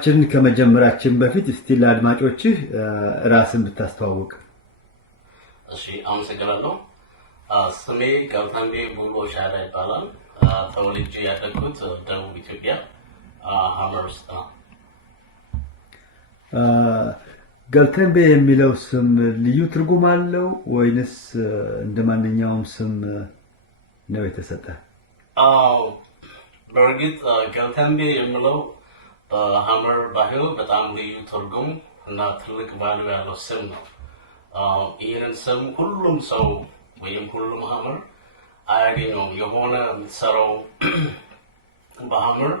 ፕሮግራማችን ከመጀመራችን በፊት እስቲ ለአድማጮችህ ራስን ብታስተዋውቅ። እሺ አመሰግናለሁ። ስሜ ገልተንቤ ቡሎ ሻዳ ይባላል። ተወልጄ ያደግኩት ደቡብ ኢትዮጵያ ሀመር ውስጥ ነው። ገልተንቤ የሚለው ስም ልዩ ትርጉም አለው ወይንስ እንደማንኛውም ስም ነው የተሰጠ? በእርግጥ ገልተንቤ የሚለው በሀመር ባህል በጣም ልዩ ትርጉም እና ትልቅ ቫልዩ ያለው ስም ነው። ይህንን ስም ሁሉም ሰው ወይም ሁሉም ሀመር አያገኘውም። የሆነ የምትሰራው በሀመር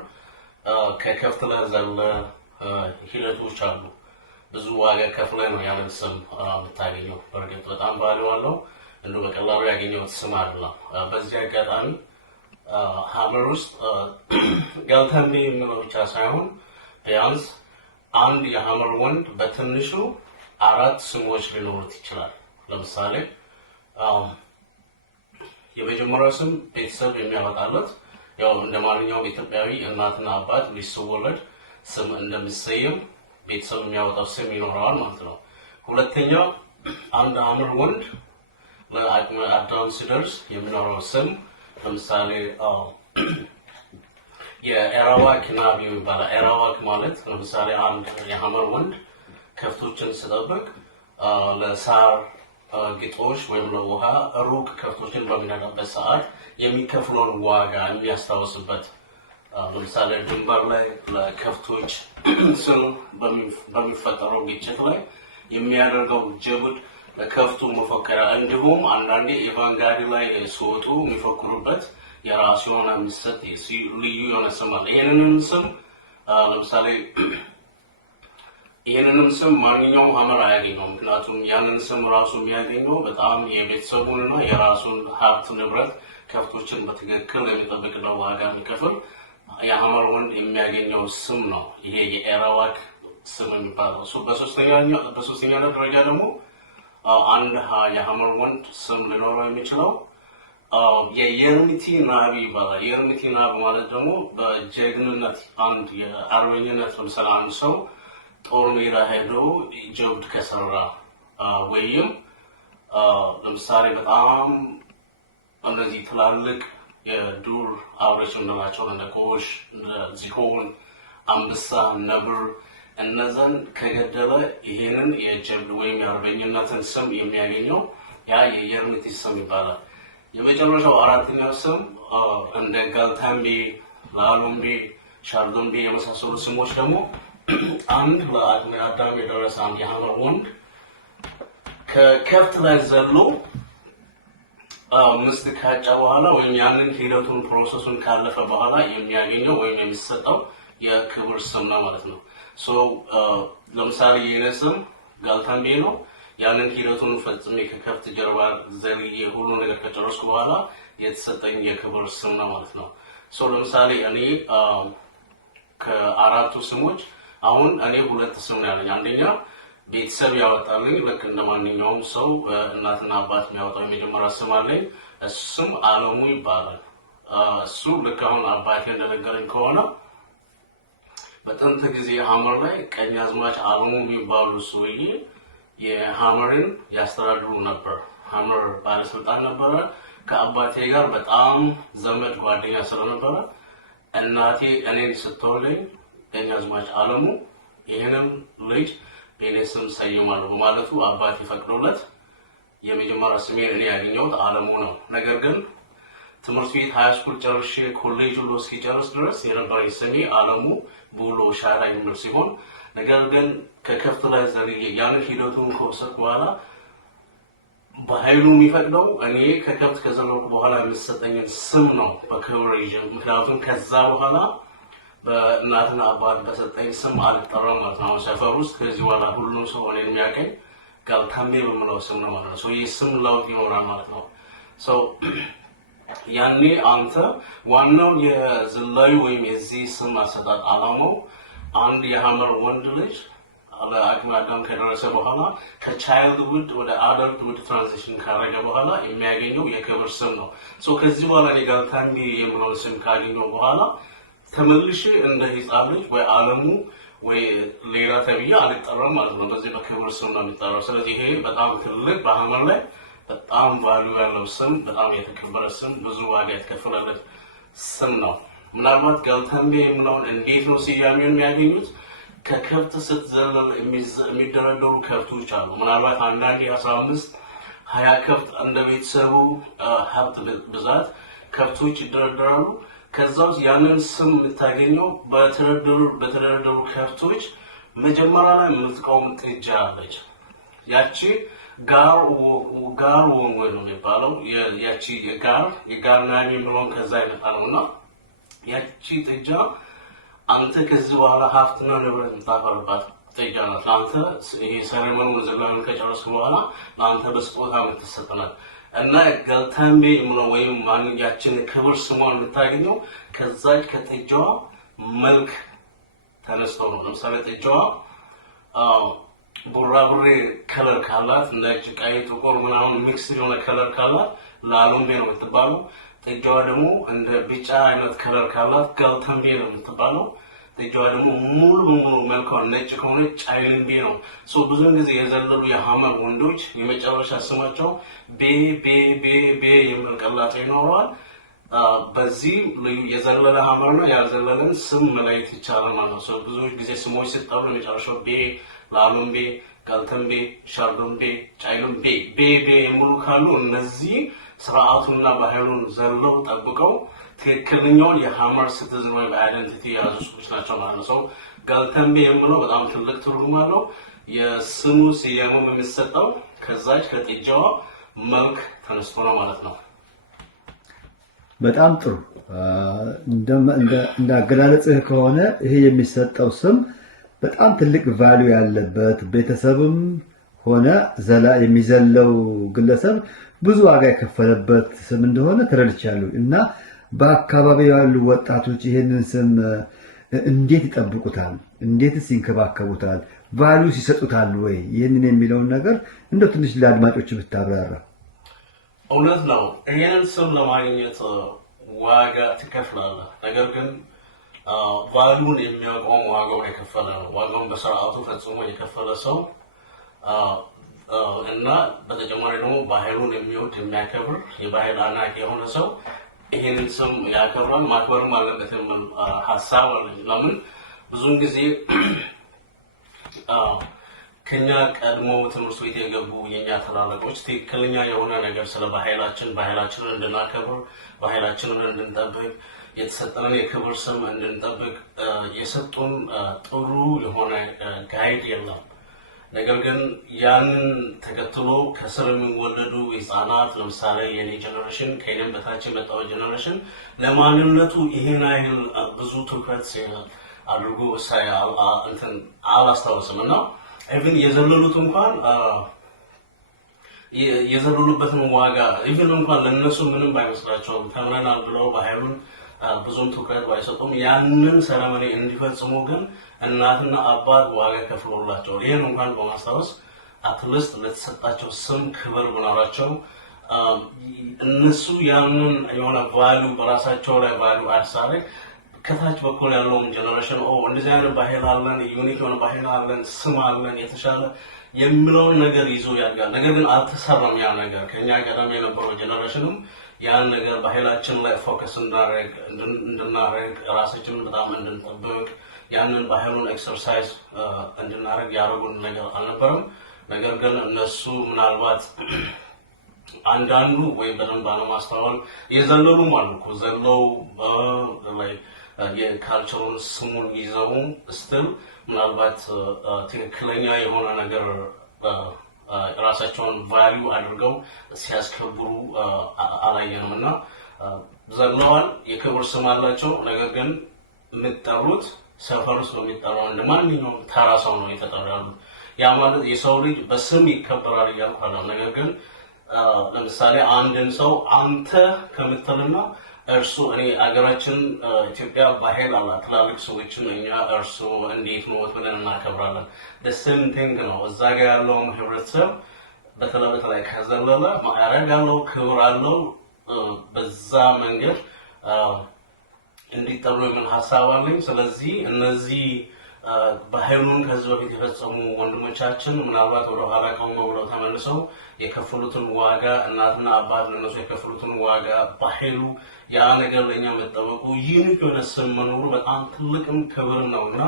ከከፍት ለዘለ ሂደቶች አሉ። ብዙ ዋጋ ከፍለህ ነው ያንን ስም የምታገኘው። በእርግጥ በጣም ቫልዩ አለው። እንደው በቀላሉ ያገኘሁት ስም አይደለም። በዚህ አጋጣሚ ሀመር ውስጥ ገልተንቤ የሚለው ብቻ ሳይሆን ቢያንስ አንድ የሀመር ወንድ በትንሹ 4 ስሞች ሊኖሩት ይችላል። ለምሳሌ የመጀመሪያው ስም ቤተሰብ የሚያወጣለት ያው እንደማንኛውም ኢትዮጵያዊ እናትና አባት ልጅ ሲወለድ ስም እንደሚሰየም ቤተሰብ የሚያወጣው ስም ይኖረዋል ማለት ነው። ሁለተኛው አንድ ሀመር ወንድ ለአቅመ አዳም ሲደርስ የሚኖረው ስም ለምሳሌ የኤራዋክ ናቢ ይባላል። ኤራዋክ ማለት ለምሳሌ አንድ የሀመር ወንድ ከፍቶችን ሲጠብቅ ለሳር ግጦሽ ወይም ለውሃ ሩቅ ከፍቶችን በሚነዳበት ሰዓት የሚከፍለውን ዋጋ የሚያስታውስበት ለምሳሌ ድንበር ላይ ለከፍቶች ስም በሚፈጠረው ግጭት ላይ የሚያደርገው ጀብድ ለከፍቱ መፈከሪያ እንዲሁም አንዳንዴ ኢቫንጋዲ ላይ ሲወጡ የሚፈክሩበት የራሱ የሆነ የሚሰጥ ልዩ የሆነ ስም አለ። ይህንንም ስም ማንኛውም ሀመር አያገኘውም። ምክንያቱም ያንን ስም ራሱ የሚያገኘው በጣም የቤተሰቡንና የራሱን ሀብት ንብረት ከፍቶችን በትክክል የሚጠብቅለው ዋጋ የሚከፍል የሀመር ወንድ የሚያገኘው ስም ነው። ይሄ የኤራዋክ ስም የሚባለው እሱ። በሶስተኛ ደረጃ ደግሞ አንድ የሀመር ወንድ ስም ሊኖረው የሚችለው የየርሚቲ ናቢ ይባላል። የርሚቲ ናቢ ማለት ደግሞ በጀግንነት አንድ የአርበኝነት ለምሳሌ አንድ ሰው ጦር ሜዳ ሄዶ ጀብድ ከሰራ ወይም ለምሳሌ በጣም እነዚህ ትላልቅ የዱር አውሬዎች የምንላቸው እንደ ጎሽ፣ ዝሆን፣ አንበሳ፣ ነብር እነዛን ከገደለ ይሄንን የጀብድ ወይም የአርበኝነትን ስም የሚያገኘው ያ የየርሚቲ ስም ይባላል። የመጨረሻው አራተኛው ስም እንደ ገልተንቤ፣ ላሉምቤ፣ ሻርዶንቤ የመሳሰሉ ስሞች ደግሞ አንድ ለአቅመ አዳም የደረሰ አንድ የሀመር ወንድ ከከፍት ላይ ዘሎ ምስት ካጫ በኋላ ወይም ያንን ሂደቱን ፕሮሰሱን ካለፈ በኋላ የሚያገኘው ወይም የሚሰጠው የክብር ስም ነው ማለት ነው። ለምሳሌ የኔ ስም ገልተንቤ ነው። ያንን ሂደቱን ፈጽሜ ከከፍት ጀርባ ዘልዬ ሁሉ ነገር ከጨረስኩ በኋላ የተሰጠኝ የክብር ስም ነው ማለት ነው። ለምሳሌ እኔ ከአራቱ ስሞች አሁን እኔ 2 ስም ነው ያለኝ። አንደኛ ቤተሰብ ያወጣልኝ ልክ እንደማንኛውም ሰው እናትና አባት የሚያወጣው የመጀመሪያ ስም አለኝ። እሱም አለሙ ይባላል። እሱ ልክ አሁን አባቴ እንደነገረኝ ከሆነ በጥንት ጊዜ ሀመር ላይ ቀኛዝማች አለሙ የሚባሉ ሰውዬ የሀመርን ያስተዳድሩ ነበር። ሀመር ባለስልጣን ነበረ። ከአባቴ ጋር በጣም ዘመድ ጓደኛ ስለነበረ እናቴ እኔን ስትወልደኝ ቀኛዝማች አለሙ ይህንም ልጅ በእኔ ስም ሰይማለሁ በማለቱ አባቴ ፈቅዶለት የመጀመሪያ ስሜን እኔ ያገኘሁት አለሙ ነው። ነገር ግን ትምህርት ቤት ሃይስኩል ጨርሼ ኮሌጅ ሁሉ እስኪጨርስ ድረስ የነበረኝ ስሜ አለሙ ቡሎ ሻዳ የሚል ሲሆን ነገር ግን ከከፍት ላይ ዘልዬ ያንን ሂደቱን ከወሰድኩ በኋላ በኃይሉ የሚፈቅደው እኔ ከከፍት ከዘለልኩ በኋላ የሚሰጠኝን ስም ነው በክብር ይዤ። ምክንያቱም ከዛ በኋላ በእናትና አባት በሰጠኝ ስም አልጠራም ማለት ነው። ሰፈር ውስጥ ከዚህ በኋላ ሁሉም ሰው እኔን የሚያውቀኝ ገልተንቤ በምለው ስም ነው ማለት ነው። ይህ ስም ለውጥ ይኖራል ማለት ነው። ያኔ አንተ ዋናው የዝላዩ ወይም የዚህ ስም አሰጣጥ ዓላማው አንድ የሀመር ወንድ ልጅ ለአቅመ አዳም ከደረሰ በኋላ ከቻይልድሁድ ወደ አዳልትሁድ ትራንዚሽን ካረገ በኋላ የሚያገኘው የክብር ስም ነው። ከዚህ በኋላ እኔ ገልተንቤ የምለው ስም ካገኘው በኋላ ተመልሼ እንደ ህፃን ልጅ ወይ አለሙ ወይ ሌላ ተብዬ አልጠራም ማለት ነው። በዚህ በክብር ስም ነው የሚጠራው። ስለዚህ ይሄ በጣም ትልቅ በሐመር ላይ በጣም ቫልዩ ያለው ስም፣ በጣም የተከበረ ስም፣ ብዙ ዋጋ የተከፈለለት ስም ነው። ምናልባት ገልተንቤ የምለውን እንዴት ነው ስያሜውን የሚያገኙት? ከከብት ስትዘለል የሚደረደሩ ከብቶች አሉ። ምናልባት አንዳንዴ 15-20 ከብት እንደ ቤተሰቡ ሀብት ብዛት ከብቶች ይደረደራሉ። ከዛ ውስጥ ያንን ስም የምታገኘው በተደረደሩ ከብቶች መጀመሪያ ላይ የምትቆም ጥጃ አለች። ያቺ ጋር ወንጎይ ነው የሚባለው። ያቺ የጋር ናሚ ብሎን ከዛ ይመጣ ነው እና ያቺ ጥጃ አንተ ከዚህ በኋላ ሀብትና ንብረት የምታፈርባት ጥጃ ናት። ለአንተ ይሄ ሰረመኑን ዘላን ከጨረስክ በኋላ ለአንተ በስጦታ የምትሰጠናል እና ገልተንቤ የምለው ወይም ማንኛችን ክብር ስሟን የምታገኘው ከዛች ከጥጃዋ መልክ ተነስተው ነው። ለምሳሌ ጥጃዋ ቡራቡሬ ከለር ካላት ነጭ፣ ቀይ፣ ጥቁር ምናምን ሚክስ የሆነ ከለር ካላት ላሉምቤ ነው የምትባለው። ጥጃዋ ደግሞ እንደ ቢጫ አይነት ከለር ካላት ገልተንቤ ነው የምትባለው። ጥጃዋ ደግሞ ሙሉ በሙሉ መልኳን ነጭ ከሆነ ጫይልምቤ ነው። ብዙውን ጊዜ የዘለሉ የሐመር ወንዶች የመጨረሻ ስማቸው ቤ ቤ ቤ ቤ የሚል ቀላጤ ይኖረዋል። በዚህ ልዩ የዘለለ ሐመርና ያልዘለለን ስም መለየት ይቻላል ማለት ነው። ብዙ ጊዜ ስሞች ሲጠሩ የመጨረሻው ቤ፣ ላሉምቤ፣ ገልተንቤ፣ ሻርዶምቤ፣ ጫይልምቤ ቤ ቤ የሚሉ ካሉ እነዚህ ስርዓቱና ባህሉን ዘለው ጠብቀው ትክክለኛውን የሐመር ሲቲዝን ወይም አይደንቲቲ የያዙ ሰዎች ናቸው ማለት ነው። ገልተንቤ የምለው በጣም ትልቅ ትርጉም አለው። የስሙ ስያሜው የሚሰጠው ከዛች ከጥጃዋ መልክ ተነስቶ ነው ማለት ነው። በጣም ጥሩ። እንደ አገላለጽህ ከሆነ ይሄ የሚሰጠው ስም በጣም ትልቅ ቫልዩ ያለበት ቤተሰብም ሆነ የሚዘለው ግለሰብ ብዙ ዋጋ የከፈለበት ስም እንደሆነ ተረድቻለሁ። እና በአካባቢው ያሉ ወጣቶች ይህንን ስም እንዴት ይጠብቁታል? እንዴትስ ይንከባከቡታል? ቫልዩ ይሰጡታል ወይ? ይህንን የሚለውን ነገር እንደው ትንሽ ለአድማጮች ብታብራራ። እውነት ነው። ይህንን ስም ለማግኘት ዋጋ ትከፍላለህ። ነገር ግን ቫልዩን የሚያውቀውም ዋጋውን የከፈለ ነው። ዋጋውን በስርዓቱ ፈጽሞ የከፈለ ሰው እና በተጨማሪ ደግሞ ባህሉን የሚወድ የሚያከብር የባህል አናቂ የሆነ ሰው ይህንን ስም ያከብራል፣ ማክበርም አለበት የሚል ሀሳብ አለኝ። ለምን ብዙውን ጊዜ ከኛ ቀድሞ ትምህርት ቤት የገቡ የኛ ተላላቆች ትክክለኛ የሆነ ነገር ስለ ባህላችንን እንድናከብር፣ ባህላችንን እንድንጠብቅ፣ የተሰጠንን የክብር ስም እንድንጠብቅ የሰጡን ጥሩ የሆነ ጋይድ የለም። ነገር ግን ያንን ተከትሎ ከስር የሚወለዱ ህፃናት ለምሳሌ የኔ ጀነሬሽን ከኔም በታች የመጣው ጀነሬሽን ለማንነቱ ይሄን አይል ብዙ ትኩረት አድርጎ አላስታውስም እና ኢቭን የዘለሉት እንኳን የዘለሉበትን ዋጋ ኢቭን እንኳን ለነሱ ምንም ባይመስላቸውም ተምረናል ብለው ባህሉን ብዙም ትኩረት ባይሰጡም ያንን ሰረመኒ እንዲፈጽሙ ግን እናትና አባት ዋጋ ከፍሎላቸው ይህን እንኳን በማስታወስ አትሊስት ለተሰጣቸው ስም ክብር ብኖራቸው እነሱ ያንን የሆነ ቫልዩ በራሳቸው ላይ ቫልዩ አሳረ ከታች በኩል ያለውን ጀነሬሽን እንደዚህ አይነት ባህል አለን፣ ዩኒክ የሆነ ባህል አለን፣ ስም አለን የተሻለ የሚለውን ነገር ይዞ ያድጋል። ነገር ግን አልተሰራም ያ ነገር። ከኛ ቀደም የነበረው ጀነሬሽንም ያን ነገር ባህላችን ላይ ፎከስ እንድናደርግ ራሳችንን በጣም እንድንጠብቅ ያንን ባህሉን ኤክሰርሳይዝ እንድናደርግ ያደረጉን ነገር አልነበረም። ነገር ግን እነሱ ምናልባት አንዳንዱ ወይ በደንብ ባለማስተዋል የዘለሉም አሉ እኮ ዘለው ላይ የካልቸሩን ስሙን ይዘው ስትል ምናልባት ትክክለኛ የሆነ ነገር ራሳቸውን ቫልዩ አድርገው ሲያስከብሩ አላየንም እና ዘለዋል። የክብር ስም አላቸው። ነገር ግን የሚጠሩት ሰፈር ውስጥ ነው የሚጠራው። እንደ ማንኛውም ተራ ሰው ነው የተጠራሉት። ያ ማለት የሰው ልጅ በስም ይከበራል እያልኩ አይደለም። ነገር ግን ለምሳሌ አንድን ሰው አንተ ከምትልና እርሱ እኔ አገራችን ኢትዮጵያ ባህል አላት። ትላልቅ ሰዎችን እኛ እርሱ እንዴት ነው ብለን እናከብራለን። ደስም ቲንግ ነው። እዛ ጋር ያለው ህብረተሰብ በተለይ ከዘለለ ማዕረግ አለው፣ ክብር አለው። በዛ መንገድ እንዲጠሩ የምን ሀሳብ አለኝ። ስለዚህ እነዚህ ባህሉን ከዚህ በፊት የፈጸሙ ወንድሞቻችን ምናልባት ወደ ኋላ ቆም ብለው ተመልሰው የከፈሉትን ዋጋ እናትና አባት ለነሱ የከፈሉትን ዋጋ ባህሉ ያ ነገር ለኛ መጠበቁ ዩኒክ የሆነ ስም መኖሩ በጣም ትልቅም ክብር ነውና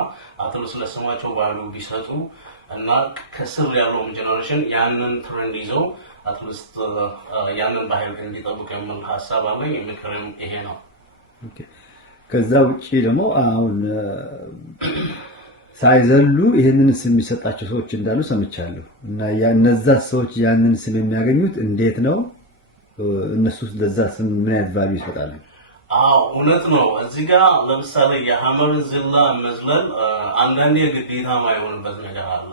አትሊስት ለስማቸው ባህሉ ቢሰጡ እና ከስር ያለው ጀነሬሽን ያንን ትሬንድ ይዘው አትሊስት ያንን ባህል እንዲጠብቁ የሚል ሀሳብ አለኝ። ምክርም ይሄ ነው። ከዛ ውጪ ደግሞ አሁን ሳይዘሉ ይህንን ስም የሚሰጣቸው ሰዎች እንዳሉ ሰምቻለሁ። እና እነዛ ሰዎች ያንን ስም የሚያገኙት እንዴት ነው? እነሱ ለዛ ስም ምን አይነት ቫልዩ ይሰጣሉ? እውነት ነው። እዚህ ጋር ለምሳሌ የሐመር ዝላ መዝለል አንዳንዴ ግዴታ ማይሆንበት ነገር አለ፣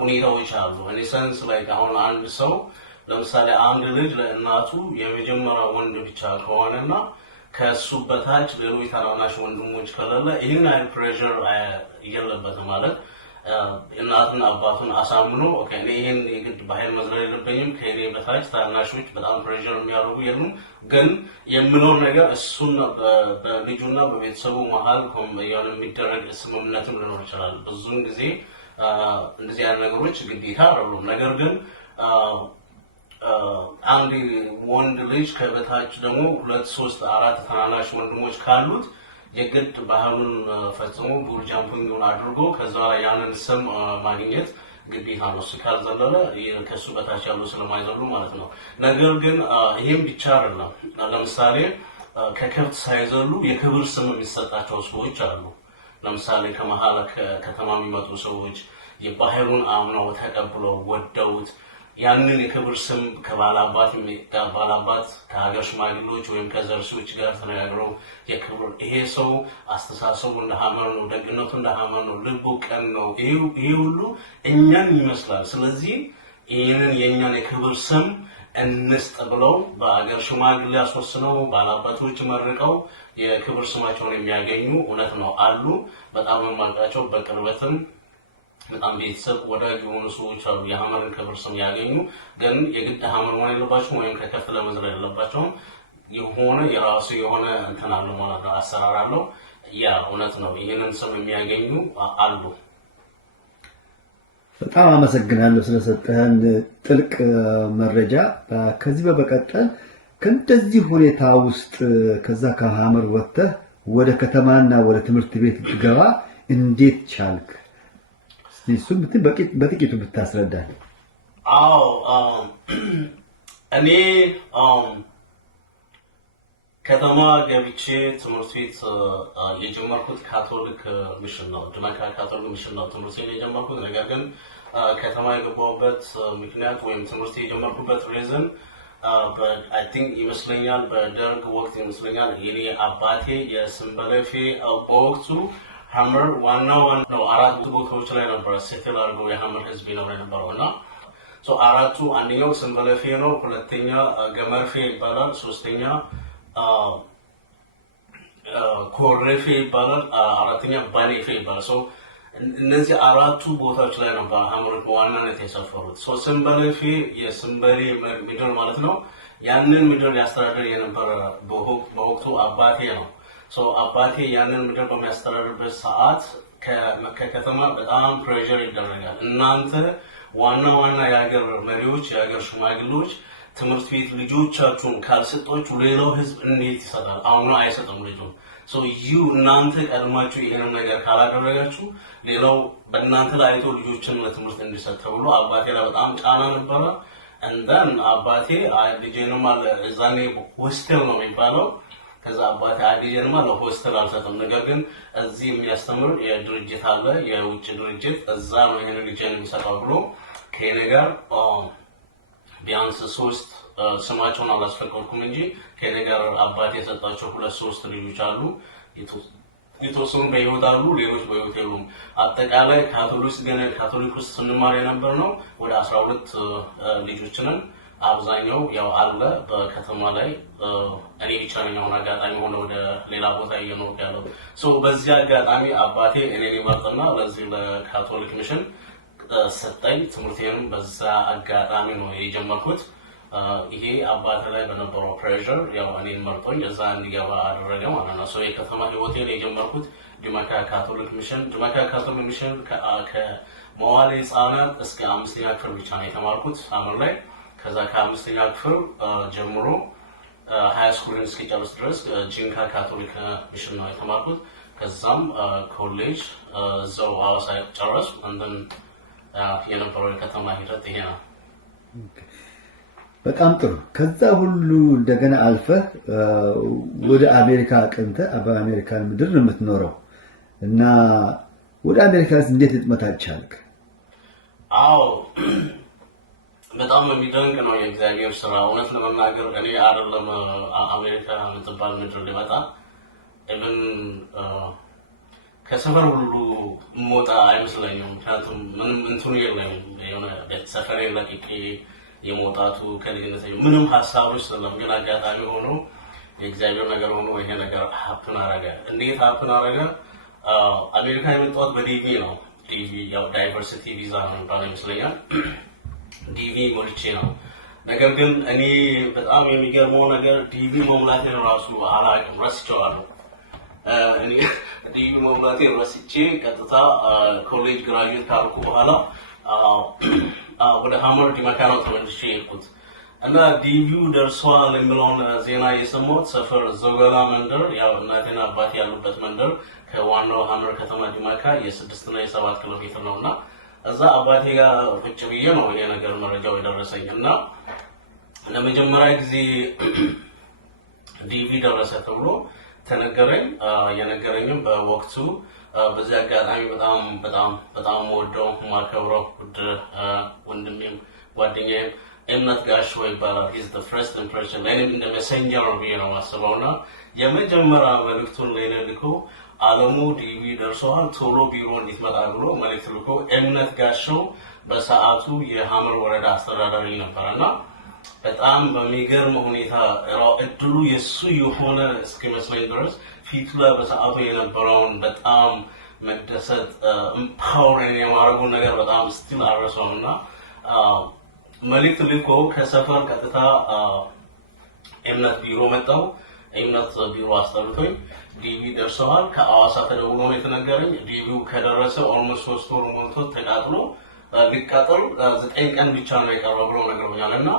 ሁኔታዎች አሉ። እኔ ሰንስ ላይ አሁን አንድ ሰው ለምሳሌ አንድ ልጅ ለእናቱ የመጀመሪያ ወንድ ብቻ ከሆነና ከሱ በታች ሌሎች ታናናሽ ወንድሞች ከሌለ ይህን አይነት ፕሬሸር የለበትም ማለት እናትና አባቱን አሳምኖ እኔ ይህን የግድ ባህል መዝለል የለብኝም ከእኔ በታች ታናናሾች በጣም ፕሬሸር የሚያደርጉ የሉም። ግን የምለው ነገር እሱን በልጁና በቤተሰቡ መሀል የሚደረግ ስምምነትም ሊኖር ይችላል። ብዙውን ጊዜ እንደዚህ አይነት ነገሮች ግዴታ አይደሉም። ነገር ግን አንድ ወንድ ልጅ ከበታች ደግሞ 2 3 4 ታናናሽ ወንድሞች ካሉት የግድ ባህሉን ፈጽሞ ቡል ጃምፒንግ አድርጎ ከዛ ላይ ያንን ስም ማግኘት ግዴታ ነው። እሱ ካልዘለለ ከሱ በታች ያሉ ስለማይዘሉ ማለት ነው። ነገር ግን ይሄም ብቻ አይደለም። ለምሳሌ ከከብት ሳይዘሉ የክብር ስም የሚሰጣቸው ሰዎች አሉ። ለምሳሌ ከመሀል ከተማ የሚመጡ ሰዎች የባህሉን አምነው ተቀብለው ወደውት ያንን የክብር ስም ከባላባት ከሀገር ሽማግሌዎች ወይም ከዘር ሰዎች ጋር ተነጋግረው የክብር ይሄ ሰው አስተሳሰቡ እንደ ሐመር ነው፣ ደግነቱ እንደ ሐመር ነው፣ ልቡ ቀን ነው፣ ይሄ ሁሉ እኛን ይመስላል። ስለዚህ ይህንን የእኛን የክብር ስም እንስጥ ብለው በሀገር ሽማግሌ አስወስነው ባላባቶች መርቀው የክብር ስማቸውን የሚያገኙ እውነት ነው አሉ። በጣም የማውቃቸው በቅርበትም በጣም ቤተሰብ ወዳጅ የሆኑ ሰዎች አሉ የሐመርን ክብር ስም ያገኙ። ግን የግድ ሐመር መሆን የለባቸውም ወይም ከከፍት ለመዝለል የለባቸውም። የሆነ የራሱ የሆነ እንትን አለው ማለት ነው፣ አሰራር አለው። ያ እውነት ነው። ይህንን ስም የሚያገኙ አሉ። በጣም አመሰግናለሁ ስለሰጠህን ጥልቅ መረጃ። ከዚህ በመቀጠል ከእንደዚህ ሁኔታ ውስጥ ከዛ ከሐመር ወጥተህ ወደ ከተማና ወደ ትምህርት ቤት ትገባ እንዴት ቻልክ? እሱም በጥቂቱ ብታስረዳል። እኔ ከተማ ገብቼ ትምህርት ቤት የጀመርኩት ካቶሊክ ሚሽን ነው፣ ድመካ ካቶሊክ ሚሽን ነው ትምህርት ቤት የጀመርኩት። ነገር ግን ከተማ የገባሁበት ምክንያት ወይም ትምህርት የጀመርኩበት ሪዝን አይ ቲንክ ይመስለኛል በደርግ ወቅት ይመስለኛል የኔ አባቴ የስንበለፌ በወቅቱ ሐመር ዋናው 4 ቦታዎች ላይ ነበር ሴትል አድርገው የሐመር ህዝብ ይኖር የነበረው እና አራቱ አንደኛው ስንበለፌ ነው፣ ሁለተኛ ገመርፌ ይባላል፣ ሶስተኛ ኮረፌ ይባላል፣ አራተኛ ባኔፌ ይባላል። እነዚህ 4ቱ ቦታዎች ላይ ነበር ሐመር በዋናነት የሰፈሩት። ስንበለፌ የስንበሌ ምድር ማለት ነው። ያንን ምድር ያስተዳደር የነበረ በወቅቱ አባቴ ነው። አባቴ ያንን ምድር በሚያስተዳድርበት ሰዓት ከከተማ በጣም ፕሬሸር ይደረጋል። እናንተ ዋና የሀገር መሪዎች የሀገር ሽማግሌዎች ትምህርት ቤት ልጆቻችሁን ካልሰጧችሁ ሌላው ህዝብ እንዴት ይሰጣል? አሁን አይሰጥም ልጁን። እናንተ ቀድማችሁ ይሄንን ነገር ካላደረጋችሁ ሌላው በእናንተ ላይ አይቶ ልጆችን ለትምህርት እንዲሰጥ ተብሎ አባቴ ላይ በጣም ጫና ነበረ። እንደን አባቴ ልጄንም አለ እዛኔ ሆስቴል ነው የሚባለው። ከዛ አባቴ ልጄንም አለ ሆስቴል አልሰጥም፣ ነገር ግን እዚህ የሚያስተምር የድርጅት አለ የውጭ ድርጅት፣ እዛ ነው ይሄን ልጄን የሚሰጠው ብሎ ከኔ ጋር ቢያንስ 3 ስማቸውን አላስፈቀድኩም እንጂ ከኔ ጋር አባቴ የሰጣቸው 2-3 ልጆች አሉ። የተወሰኑ በህይወት አሉ፣ ሌሎች በህይወት የሉም። አጠቃላይ ካቶሊክ ውስጥ ስንማር የነበር ነው ወደ 12 ልጆች ነን። አብዛኛው ያው አለ በከተማ ላይ እኔ ብቻ ነኝ አሁን አጋጣሚ ሆነ ወደ ሌላ ቦታ እየኖርኩ ያለው። በዚህ አጋጣሚ አባቴ እኔን ይመርጥና ለዚህ ለካቶሊክ ሚሽን ሰጠኝ። ትምህርቴንም በዛ አጋጣሚ ነው የጀመርኩት። ይሄ አባቴ ላይ በነበረው ፕሬሸር ያው እኔን መርጦኝ እዛ እንዲገባ አደረገ ማለት ነው። የከተማ ህይወቴን የጀመርኩት ዲማካ ካቶሊክ ሚሽን። ዲማካ ካቶሊክ ሚሽን ከመዋዕለ ሕፃናት እስከ 5ኛ ክፍል ብቻ ነው የተማርኩት ሐመር ላይ። ከዛ ከ5ኛ ክፍል ጀምሮ ሃይ ስኩልን እስኪጨርስ ድረስ ጂንካ ካቶሊክ ሚሽን ነው የተማርኩት። ከዛም ኮሌጅ እዛው ሐዋሳ ጨረስኩ። እንደን የነበረው የከተማ ሂደት ይሄ ነው። በጣም ጥሩ። ከዛ ሁሉ እንደገና አልፈህ ወደ አሜሪካ አቅንተህ በአሜሪካን ምድር ነው የምትኖረው እና ወደ አሜሪካስ እንዴት ልትመጣ ቻልክ? አዎ በጣም የሚደንቅ ነው የእግዚአብሔር ስራ። እውነት ለመናገር እኔ አይደለም አሜሪካ የምትባል ምድር ሊመጣ ኢቭን ከሰፈር ሁሉ ሞታ አይመስለኝም። ምክንያቱም ምንም እንትኑ የለኝም የሆነ ሰፈሬን ለቅቄ የመውጣቱ ከልጅነት ምንም ሀሳቦች ስለም። ግን አጋጣሚ ሆኖ የእግዚአብሔር ነገር ሆኖ ይሄ ነገር ሀፕን አረገ። እንዴት ሀፕን አረገ? አሜሪካ የመጣሁት በዲቪ ነው። ዲቪ ያው ዳይቨርሲቲ ቪዛ ነው የሚባለው ይመስለኛል። ዲቪ ሞልቼ ነው። ነገር ግን እኔ በጣም የሚገርመው ነገር ዲቪ መሙላቴን ራሱ አላውቅም፣ ረስቼዋለሁ። እኔ ዲቪ መሙላቴን ረስቼ ቀጥታ ኮሌጅ ግራጁዌት ካልኩ በኋላ ወደ ሐመር ዲማካ ነው ተመልሼ የሄድኩት እና ዲቪው ደርሷል የሚለውን ዜና የሰማሁት ሰፈር ዞገላ መንደር፣ ያው እናቴና አባቴ ያሉበት መንደር ከዋናው ሐመር ከተማ ዲማካ የ6 እና የ7 ኪሎ ሜትር ነውና እዛ አባቴ ጋር ቁጭ ብዬ ነው ይሄ ነገር መረጃው የደረሰኝ እና ለመጀመሪያ ጊዜ ዲቪ ደረሰ ተብሎ ተነገረኝ። የነገረኝም በወቅቱ በዚህ አጋጣሚ በጣም ወደው ማከብረው ውድ ወንድሜም ጓደኛዬም እምነት ጋሻው ይባላል። ሂዝ ዘ ፈርስት ኢምፕሬሽን ለእኔም እንደ ሜሴንጀር ነው ብዬ ነው የማስበውና የመጀመሪያ መልእክቱን ለእኔ ልኮ አለሙ ዲቪ ደርሰዋል ቶሎ ቢሮ እንዲትመጣ ብሎ መልእክት ልኮ እምነት ጋሻው በሰዓቱ የሐመር ወረዳ አስተዳዳሪ ነበርና በጣም በሚገርም ሁኔታ እድሉ የሱ የሆነ እስኪመስለኝ ድረስ ፊቱ ላይ በሰዓቱ የነበረውን በጣም መደሰት ኢምፓወሪንግ የማድረጉን ነገር በጣም ስቲል አልረሳውም እና መልእክት ልኮ ከሰፈር ቀጥታ እምነት ቢሮ መጣው። እምነት ቢሮ አስጠርቶኝ ዲቪ ደርሰዋል ከአዋሳ ተደውሎ ነው የተነገረኝ። ዲቪው ከደረሰ ኦልሞስት 3 ወር ሞልቶ ተቃጥሎ ሊቃጠል 9 ቀን ብቻ ነው የቀረው ብሎ ነግሮኛል እና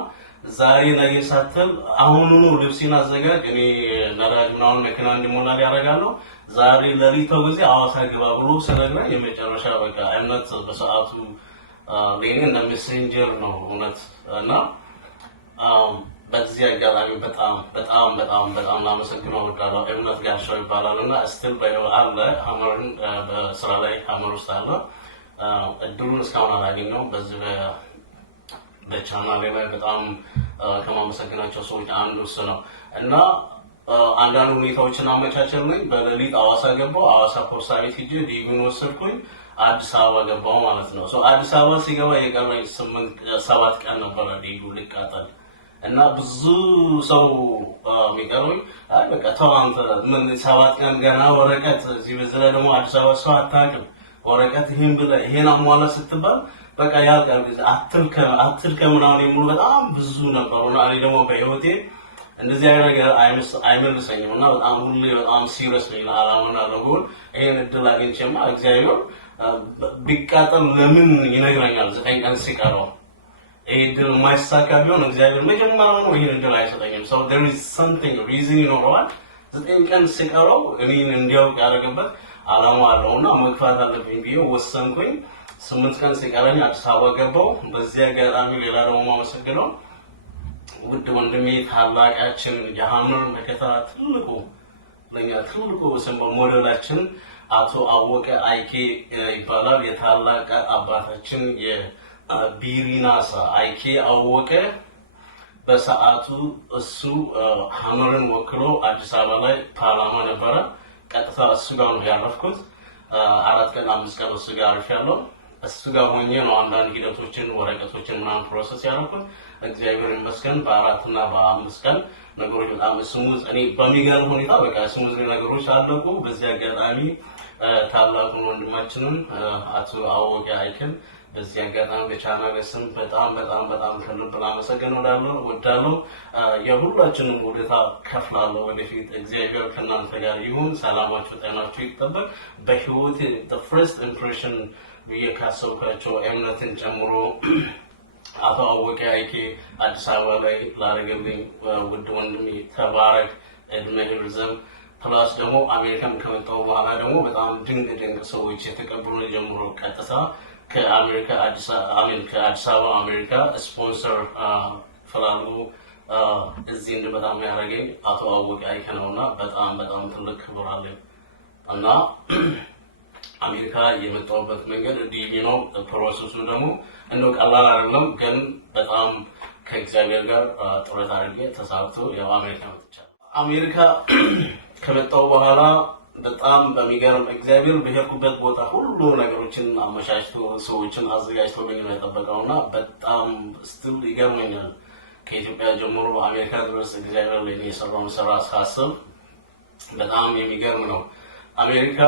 ዛሬ ነገ ሳትል አሁኑኑ ልብሴን አዘጋጅ እኔ ነዳጅ ምናምን መኪና እንዲሞላ ያደርጋለሁ ዛሬ ለሊታው ጊዜ አዋሳ ግባ ብሎ ስለነገረኝ የመጨረሻ በቃ እምነት በሰዓቱ ለኔ እንደ ሜሴንጀር ነው እውነት እና በዚህ አጋጣሚ በጣም ላመሰግነው እወዳለሁ። እምነት ጋሻው ይባላልና ስቲል አለ ሐመርን በስራ ላይ ሐመር ውስጥ አለ። እድሉን እስካሁን አላገኘሁም። በዚህ በቻናሌ ላይ በጣም ከማመሰግናቸው ሰዎች አንዱ እሱ ነው እና አንዳንድ ሁኔታዎችን አመቻቸልኝ። በሌሊት አዋሳ ገባሁ። አዋሳ ፖስታ ቤት ሂጄ ዲቪን ወሰድኩኝ። አዲስ አበባ ገባሁ ማለት ነው። አዲስ አበባ ሲገባ የቀረኝ 7 ቀን ነበረ ዲቪው ሊቃጠል እና ብዙ ሰው የሚቀርበኝ አይ በቃ ተው አንተ ምን 7 ቀን ገና ወረቀት እዚህ በዚህ ላይ ደግሞ አዲስ አበባ ሰው አታውቅም ወረቀት ይሄን ብለህ ይሄን አሟላ ስትባል በቃ ያልቃል ጊዜ አትልከም ምናምን የሚሉ በጣም ብዙ ነበሩና እኔ ደግሞ በህይወቴ እንደዚህ አይነት ነገር አይመልሰኝም እና በጣም ሁሌ በጣም ሲሪየስ ነኝ አላማና ለጎል ይሄን እድል አግኝቼማ እግዚአብሔር ቢቃጠል ለምን ይነግረኛል 9 ቀን ሲቀረው ይሄ እድል የማይሳካ ቢሆን እግዚአብሔር መጀመሪያው ነው ይሄን እድል አይሰጠኝም። so there is something reason ይኖረዋል 9 ቀን ሲቀረው እኔን እንዲያውቅ ያደረገበት አላማ አለውና መግፋት አለብኝ ብዬ ወሰንኩኝ። 8 ቀን ሲቀረኝ አዲስ አበባ ገባሁ። በዚህ አጋጣሚ ሌላ ደግሞ ማመሰግነው ውድ ወንድሜ ታላቃችን የሐመር መከታ ትልቁ ስምቦል ሞዴላችን አቶ አወቀ አይኬ ይባላል። የታላቅ አባታችን የቢሪናሳ አይኬ አወቀ በሰዓቱ እሱ ሐመርን ወክሎ አዲስ አበባ ላይ ፓርላማ ነበረ። ቀጥታ እሱ ጋር ነው ያረፍኩት። 4 ቀን 5 ቀን እሱ ጋር አርፌያለሁ። እሱ ጋር ሆኜ ነው አንዳንድ ሂደቶችን ወረቀቶችን ምናምን ፕሮሰስ ያደረኩት። እግዚአብሔር ይመስገን በ4 እና በ5 ቀን ነገሮች በጣም ስሙዝ እኔ በሚገርም ሁኔታ በቃ ስሙዝ ነገሮች አለቁ። በዚህ አጋጣሚ ታላቁን ወንድማችንን አቶ አወቀ አይከን በዚህ አጋጣሚ በቻናል ስም በጣም ከልብ ላመሰግን ወዳለሁ። የሁላችንም ውለታ ከፍላለሁ። ወደፊት እግዚአብሔር ከእናንተ ጋር ይሁን። ሰላማችሁ፣ ጤናችሁ ይጠበቅ። በህይወቴ the first impression ብዬ ካሰብኳቸው እምነትን ጨምሮ አቶ አወቀ አይኬ አዲስ አበባ ላይ ላደረገልኝ ውድ ወንድሜ ተባረክ፣ እድሜ ይርዘም። ፕላስ ደግሞ አሜሪካን ከመጣሁ በኋላ ደግሞ በጣም ድንቅ ሰዎች የተቀበሉኝ ጀምሮ ቀጥታ ከአዲስ አበባ አሜሪካ ስፖንሰር ፈላሉ እዚህ እንድመጣ የሚያደርገኝ አቶ አወቀ አይኬ ነውና በጣም ትልቅ ክብር አለኝ እና አሜሪካ የመጣሁበት መንገድ ዲቪ ነው። ፕሮሰሱ ደግሞ እንደው ቀላል አይደለም፣ ግን በጣም ከእግዚአብሔር ጋር ጥረት አድርጌ ተሳክቶ ያው አሜሪካ መጥቻለሁ። አሜሪካ ከመጣሁ በኋላ በጣም በሚገርም እግዚአብሔር በሄድኩበት ቦታ ሁሉ ነገሮችን አመቻችቶ ሰዎችን አዘጋጅቶ ነው የጠበቀውና በጣም ስትል ይገርመኛል። ከኢትዮጵያ ጀምሮ አሜሪካ ድረስ እግዚአብሔር ለኔ የሰራውን ስራ ሳስብ በጣም የሚገርም ነው። አሜሪካ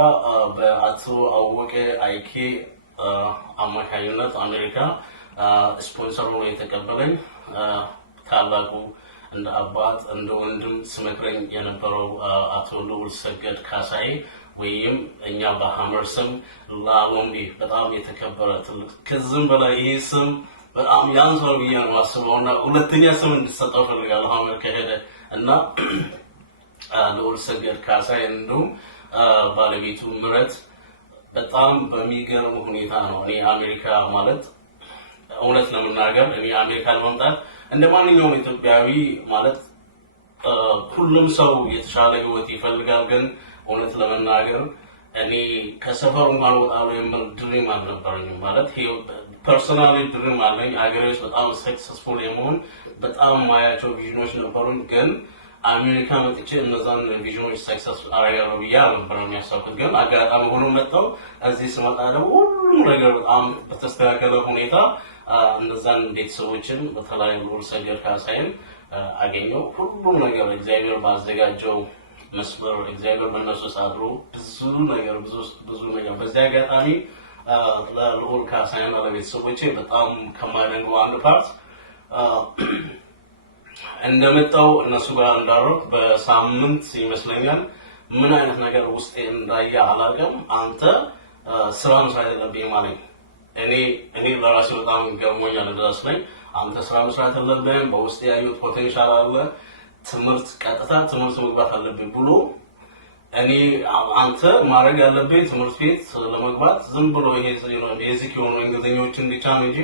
በአቶ አወቀ አይኬ አማካኝነት አሜሪካ ስፖንሰር ነው የተቀበለኝ። ታላቁ እንደ አባት እንደ ወንድም ስመክረኝ የነበረው አቶ ልዑል ሰገድ ካሳዬ ወይም እኛ በሐመር ስም ላሎምቢ በጣም የተከበረ ትልቅ ከዚህም በላይ ይህ ስም በጣም ያንሰው ብዬ ነው የማስበውና ሁለተኛ ስም እንድሰጠው ፈልጋለሁ ሐመር ከሄደ እና ልዑል ሰገድ ካሳዬ እንዲሁም ባለቤቱ ምረት በጣም በሚገርም ሁኔታ ነው። እኔ አሜሪካ ማለት እውነት ለመናገር እኔ አሜሪካ ለመምጣት እንደ ማንኛውም ኢትዮጵያዊ ማለት ሁሉም ሰው የተሻለ ህይወት ይፈልጋል። ግን እውነት ለመናገር እኔ ከሰፈሩ እንኳን ወጣለሁ የምል ድሪም አልነበረኝም። ማለት ፐርሰናሊ ድሪም አለኝ አገሬ ውስጥ በጣም ሰክሰስፉል የመሆን በጣም ማያቸው ቪዥኖች ነበሩኝ። ግን አሜሪካ መጥቼ እነዛን ቪዥኖች ሰክሰስ አደርጋለሁ ብዬ አልነበረም ያሰብኩት። ግን አጋጣሚ ሆኖ መጣሁ። እዚህ ስመጣ ደግሞ ሁሉም ነገር በጣም በተስተካከለ ሁኔታ እነዛን ቤተሰቦችን በተለይ ልዑል ሰገድ ካሳዬን አገኘው። ሁሉም ነገር እግዚአብሔር ባዘጋጀው መስመር እግዚአብሔር በእነሱ ሳድሮ ብዙ ነገር በዚህ አጋጣሚ ለልዑል ካሳዬን ለቤተሰቦቼ በጣም ከማደንቀው አንድ ፓርት እንደመጣው እነሱ ጋር እንዳረኩ በሳምንት ይመስለኛል ምን አይነት ነገር ውስጤ እንዳየ አላውቅም። አንተ ስራ መስራት የለብኝም ማለት እኔ ለራሴ በጣም ገርሞኛል። እንደዛ ስለኝ አንተ ስራ መስራት የለብህም፣ በውስጤ ያየሁት ፖቴንሻል አለ፣ ቀጥታ ትምህርት መግባት አለብኝ ብሎ እኔ አንተ ማድረግ ያለብኝ ትምህርት ቤት ለመግባት ዝም ብሎ ይሄ ቤዚክ የሆኑ እንግሊዝኛዎችን ብቻ ነው እንጂ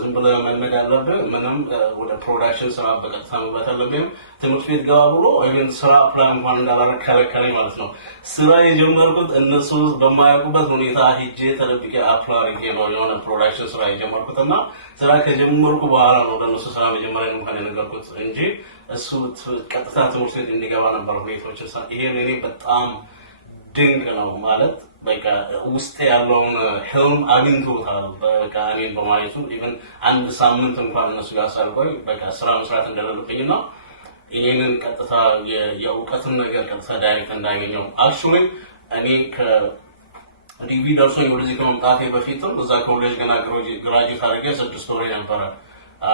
ዝም ብለህ መልመድ ያለብህ ምንም ወደ ፕሮዳክሽን ስራ በቀጥታ መግባት አለብህ። ትምህርት ቤት ገባ ብሎ አይደል ስራ ፕላን እንኳን እንዳላረግ ከለከለኝ ማለት ነው። ስራ የጀመርኩት እነሱ በማያውቁበት ሁኔታ ሄጄ ተደብቄ አፕላይ ነው የሆነ ፕሮዳክሽን ስራ የጀመርኩትና ስራ ከጀመርኩ በኋላ ነው ለነሱ ስራ መጀመሪያ እንኳን የነገርኩት እንጂ እሱ ቀጥታ ትምህርት ቤት እንዲገባ ነበር ሁኔታዎች። ይሄ ለኔ በጣም ድንቅ ነው ማለት በቃ ውስጥ ያለውን ህልም አግኝቶታል። በቃ እኔን በማየቱ ኢቭን አንድ ሳምንት እንኳን እነሱ ጋር ሳልቆይ በቃ ስራ መስራት እንደሌለብኝና ይሄንን ቀጥታ የእውቀትን ነገር ቀጥታ ዳይሬክት እንዳገኘው አክቹዋሊ እኔ ከዲቪ ደርሶኝ ወደዚህ ከመምጣቴ በፊትም እዛ ኮሌጅ ገና ግራጁዌት አድርጌ 6 ወር ነበረ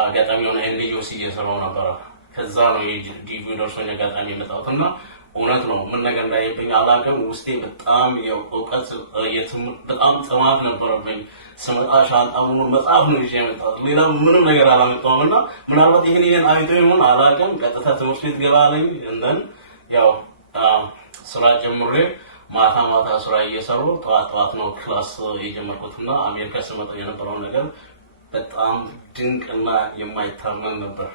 አጋጣሚ የሆነ ኤንጂኦስ እየሰራሁ ነበረ። ከዛ ነው ዲቪ ደርሶኝ አጋጣሚ የመጣሁትና እውነት ነው ምን ነገር እንዳይብኝ አላውቅም። ውስጤ በጣም የእውቀት በጣም ጥማት ነበረብኝ። ስመጣ ሻንጣ ሙሉ መጽሐፍ ነው ይዤ የመጣሁት፣ ሌላ ምንም ነገር አላመጣሁም። እና ምናልባት ይሄን አይቶ ይሆን አላውቅም። ቀጥታ ትምህርት ቤት ገባለኝ። እንደን ያው ስራ ጀምሬ ማታ ስራ እየሰሩ ጠዋት ነው ክላስ የጀመርኩትና አሜሪካ ስመጣ የነበረው ነገር በጣም ድንቅና የማይታመን ነበር።